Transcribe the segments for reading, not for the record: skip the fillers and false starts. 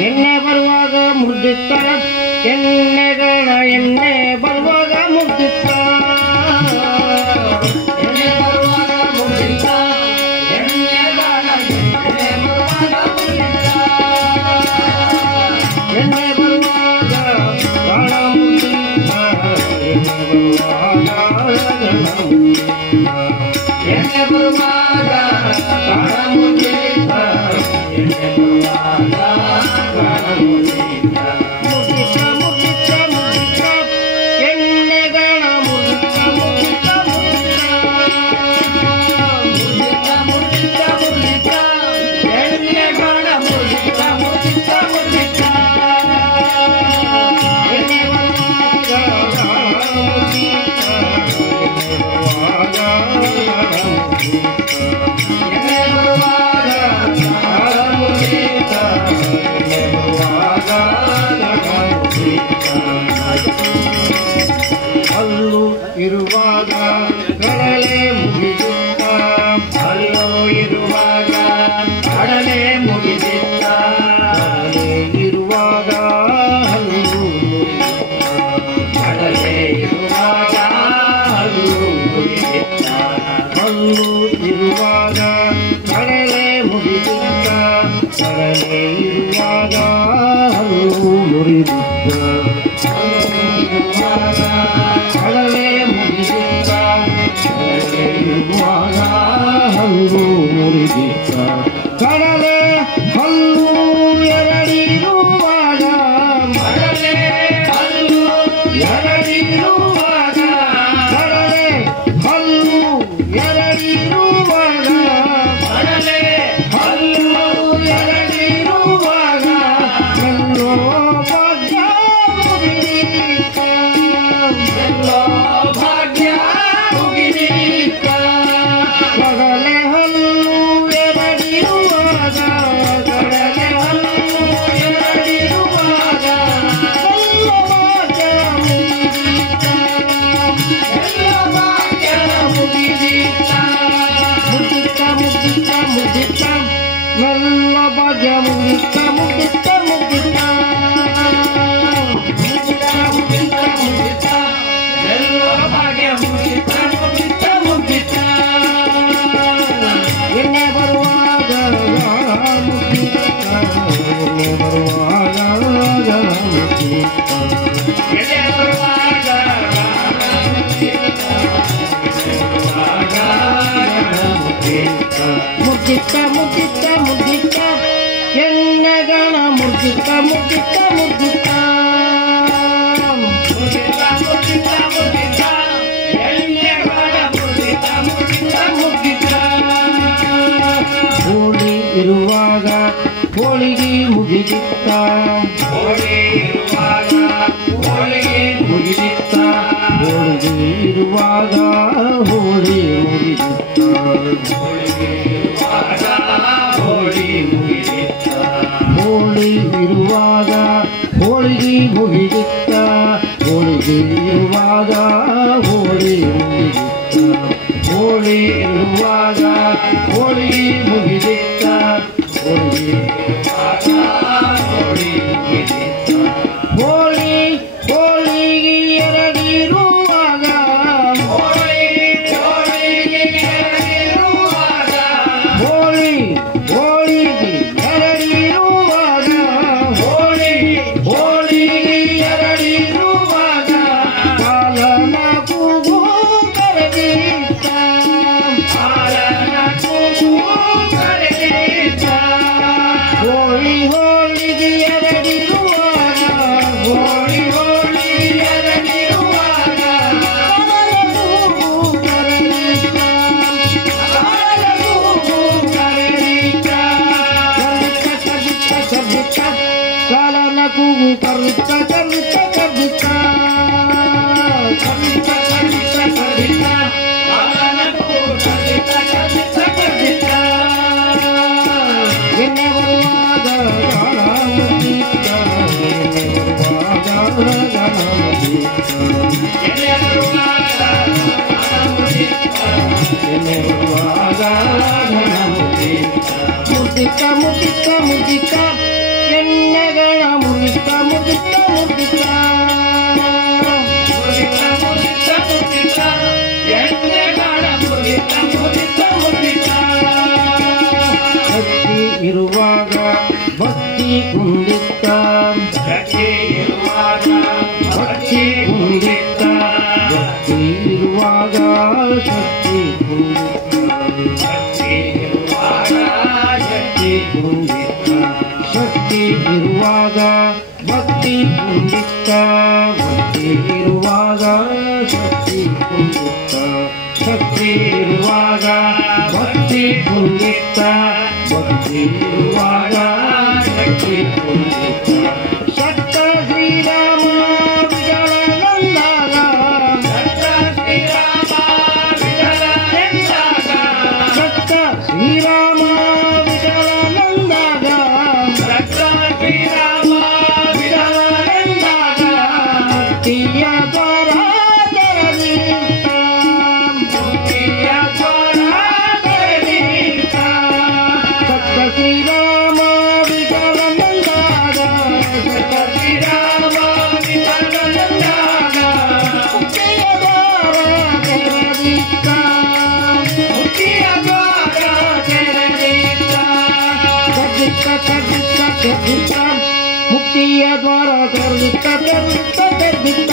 ಎಣ್ಣೆ ಬರುವಾಗ ಮುರ್ದಿತ್ತ ಎಣ್ಣೆಗಳ ಎಣ್ಣೆ ಬರುವಾಗ ಮುರ್ದಿತ್ತ ಎಣ್ಣೆ ಬರುವಾಗ ಮುರ್ದಿತ್ತ ಎಣ್ಣೆಗಳ ಎಣ್ಣೆ ಬರುವಾಗ ಮುರ್ದಿತ್ತ ಎಣ್ಣೆ ಬರುವಾಗ ಗಾಳ ಮುರ್ದಿತ್ತ ಎಣ್ಣೆ ಬರುವಾಗ ಗಾಳ ಮುರ್ದಿತ್ತ ಎಣ್ಣೆ ಬರುವಾಗ ಗಾಳ ಮುರ್ದಿತ್ತ ಇರುವಾಗ ಕಡಲೆ ಮುಗಿದಿತ್ತ ಹಲ್ಲು ಇರುವಾಗ ಕಡಲೆ ಮುಗಿದಿತ್ತ ಇರುವಾಗ ಹಲ್ಲು ಕಡಲೆ ಇರುವಾಗ ಹಲ್ಲು ಮುಗಿದಿತ್ತ ಹಲ್ಲು ಇರುವಾಗ ಕಡಲೆ ಮುಗಿದಿತ್ತ ಕಡಲೆ ಇರುವಾಗ ಹಲ್ಲು ಮುರಿದಿತ್ತ ಕಡಲೆ ಮುಗಿದಿತ್ತ ಕಡಲೆ ಇರುವಾಗ ಹಲ್ಲು ಮುರಿದಿತ್ತ ಕಡಲೆ ಹಲ್ಲು ಎರಡಿರುವಾಗ ಕಡಲೆ ಹಲ್ಲು ಎರಡಿರುವಾಗ ಕಡಲೆ ಹಲ್ಲು ಎರಡಿರುವಾಗ ಕಡಲೆ ಹಲ್ಲು ಎರಡಿರುವಾಗ ಎಲ್ಲೋ ಭಾಗ್ಯ ಮುಗಿದಿತ್ತ ಎಲ್ಲೋ ಭಾಗ್ಯ ಮುಗಿದಿತ್ತ ಕಡಲೆ ಹಲ್ಲು ಎರಡಿರುವಾಗ ಕಡಲೆ ಹಲ್ಲು ಎರಡಿರುವಾಗ ಎಲ್ಲೋ ಭಾಗ್ಯ ಮುಗಿದಿತ್ತ ಎಲ್ಲೋ ಭಾಗ್ಯ ಮುಗಿದಿತ್ತ ಮುಗಿತ್ತ ಮುಗಿತ್ತ ಮುಗಿತ್ತ ಎಲ್ಲ ಭಾಗ್ಯ ಮುಗಿತ್ತ ಮುಗಿತ್ತ ಮುಗಿತ್ತ ಎಣ್ಣೆ ಬರುವಾಗ ಮುಗಿತ್ತ ಎಣ್ಣೆ ಬರುವಾಗ ಮುಗಿತ್ತ ಎಣ್ಣೆ ಬರುವಾಗ ಮುಗಿತ್ತ ಮುಗಿತ್ತ ಮುಗಿತ್ತ ಎಣ್ಣೆಗಳ ಮುಗಿತ್ತ ಮುಗಿತ್ತ ಮುಗಿತ್ತ ಹೋಳಿ ಇರುವಾಗ ಹೋಳಿಗೆ ಮುಗಿದಿತ್ತ ಹೋಳಿ ಇರುವಾಗ ಹೋಳಿಗೆ ಮುಗಿದಿತ್ತ ಹೋಳಿಗೆ ಇರುವಾಗ ಹೋಳಿ ಮುಗಿದಿತ್ತ ಹೋಳಿಗೆ ಇರುವಾಗ ಹೋಳಿ ಮುಗಿದಿತ್ತ ಹೋಳಿ ಇರುವಾಗ ಹೋಳಿಗೆ ಮುಗಿದಿತ್ತ ಹೋಳಿಗೆ ಇರುವಾಗ ಹೋಳಿ ಮುಗಿದಿತ್ತ ಹೋಳಿ ಇರುವಾಗ ಹೋಳಿಗೆ ಮುಗಿದಿತ್ತ ಹೋಳಿಗೆ ಇರುವಾಗ ಹೋಳಿ ಮುಗಿದಿತ್ತ ಹೋಳಿ ಹೋಳಿಗೆ ಎರಡಿರುವಾಗ ಹೋಳಿ ಹೋಳಿಗೆ ಎರಡಿರುವಾಗ ಹೋಳಿ ಹೋಳಿಗೆ ಎರಡಿರುವಾಗ ಹೋಳಿ ಹೋಳಿಗೆ ಎರಡಿರುವಾಗ ಕಾಲನ ಕೂಗು ಕರೆದಿತ್ತ ಕಾಲನ ಕೂಗು ಕರೆದಿತ್ತ ಹೋಳಿ ಹೋಳಿಗೆ ಎರಡಿರುವಾಗ ಹೋಳಿ ಹೋಳಿಗೆ ಎರಡಿರುವಾಗ ಕಾಲನ ಕೂಗು ಕರೆದಿತ್ತ ಕಾಲನ ಕೂಗು ಕರೆದಿತ್ತ ಕರ್ದಿತ್ತ ಕರ್ದಿತ್ತ ಕಾಲನ ಕೂಗು ಕರ್ದಿತ್ತ ಕರ್ದಿತ್ತ ಕರ್ದಿತ್ತ ಕರ್ದಿತ್ತ ಕರ್ದಿತ್ತ ಕರ್ದಿತ್ತ ಕಾಲನ ಕೂಗು ಕರ್ದಿತ್ತ ಕರ್ದಿತ್ತ ಕರ್ದಿತ್ತ ಎಣ್ಣೆ ಬರುವಾಗ ಗಾಳ ಮುಗಿದಿತ್ತ ಎಣ್ಣೆ ಬರುವಾಗ ಗಾಳ ಮುಗಿದಿತ್ತ ಎಣ್ಣೆ ಬರುವಾಗ ಗಾಳ ಮುಗಿದಿತ್ತ ಎಣ್ಣೆ ಬರುವಾಗ ಗಾಳ ಮುಗಿದಿತ್ತ ಮುಗಿದಿತ್ತ ಮುಗಿದಿತ್ತ ಮುಗಿದಿತ್ತ ಎಣ್ಣೆ ಎಣ್ಣೆಗಳ ಮುರಿತ ಮುರಿತ ಮುರಿತ ಶಕ್ತಿ ಇರುವಾಗ ಭಕ್ತಿ ಕುಂದಿತ್ತ ಭಕ್ತಿ ಇರುವಾಗ ಶಕ್ತಿ ಕುಂದಿತ್ತ ಶಕ್ತಿ ಇರುವಾಗ ಭಕ್ತಿ ಕುಂದಿತ್ತ ಶಕ್ತಿ ಇರುವಾಗ ಭಕ್ತಿ ಕುಂದಿತ್ತ ಭಕ್ತಿ ಇರುವಾಗ ಶಕ್ತಿ ಕುಂದಿತ್ತ ಶಕ್ತಿ ಇರುವಾಗ ಭಕ್ತಿ ಕುಂದಿತ್ತ ಭಕ್ತಿ ಇರುವಾಗ ಶಕ್ತಿ ಕುಂದಿತ್ತ ಶಕ್ತ ಶ್ರೀರಾಮ ವಿಜಯನಂದಾಗ ಶಕ್ತ ಶ್ರೀರಾಮ ವಿಜಯನಂದಾಗ ಮುಕ್ತಿಯ ದ್ವಾರ ತೆರೆದಿಟ್ಟ ಸತ್ತ ಶ್ರೀರಾಮ ವಿಜಯನಂದಾಗ ಸತ್ತ ಶ್ರೀರಾಮ ವಿಜಯನಂದಾಗ ಮುಕ್ತಿಯ ದ್ವಾರ ತೆರೆದಿಟ್ಟ ಮುಕ್ತಿಯ ದ್ವಾರ ತೆರೆದಿಟ್ಟ ತೆರೆದಿಟ್ಟ ತೆರೆದಿಟ್ಟ ತೆರೆದಿಟ್ಟ ಮುಕ್ತಿಯ ದ್ವಾರ ತೆರೆದಿಟ್ಟ ತೆರೆದಿಟ್ಟ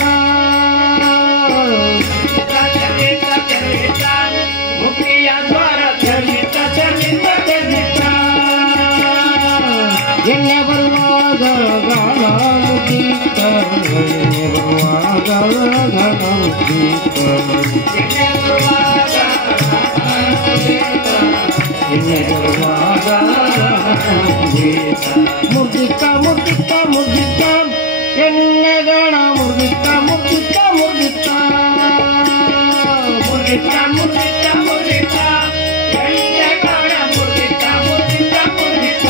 ತೆರೆದಿಟ್ಟ ಮುಕ್ತಿಯ ದ್ವಾರ ತೆರೆದಿಟ್ಟ ತೆರೆದಿಟ್ಟ ತೆರೆದಿಟ್ಟ ಎಣ್ಣೆ ಬರುವಾಗ ಗಾಳ ಮುಗಿತ ಎಣ್ಣೆ ಬರುವಾಗ ಗಾಳ ಮುಗಿತ ಎಣ್ಣೆ ಬರುವಾಗ ಮುರ್ದಿತ್ತ ಮುರ್ದಿತ್ತ ಮುರ್ದಿತ್ತ ಎಣ್ಣೆಗಳ ಮುರ್ದಿತ್ತ ಮುರ್ದಿತ್ತ ಮುರ್ದಿತ್ತ ಮುರ್ದಿತ್ತ ಮುರ್ದಿತ್ತ ಮುರ್ದಿತ್ತ ಎಣ್ಣೆಗಳ ಮುರ್ದಿತ್ತ ಮುರ್ದಿತ್ತ ಮುರ್ದಿತ್ತ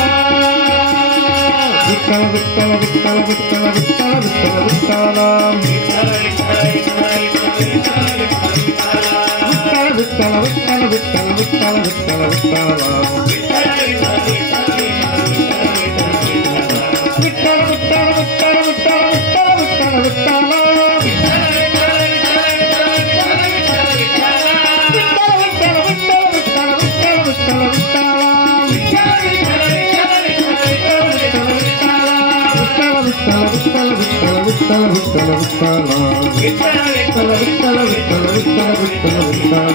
ವಿಠಲ ವಿಠಲ ವಿಠಲ ವಿಠಲ ವಿಠಲ ವಿಠಲ ವಿಠಲ ವಿಠಲ ವಿಠಲ ವಿಠಲ ವಿಠಲ ವಿಠಲ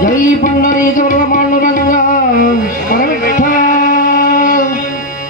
ಜೈ ಪಂಡರೀಶ್ವರ ಮಾಂಡುರಂಗ